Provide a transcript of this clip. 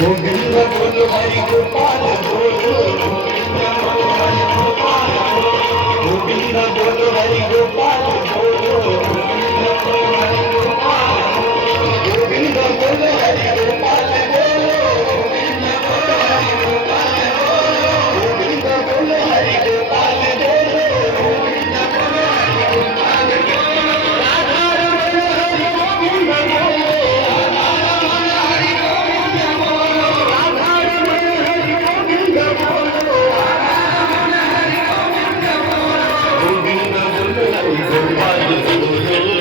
गोविंद बोलो हरि गोपाल बोलो गोविंद बोलो हरि गोपाल बोलो गोविंद बोलो हरि गोपाल बोलो गोविंद बोलो हरि गोपाल बोलो गोविंद बोलो हरि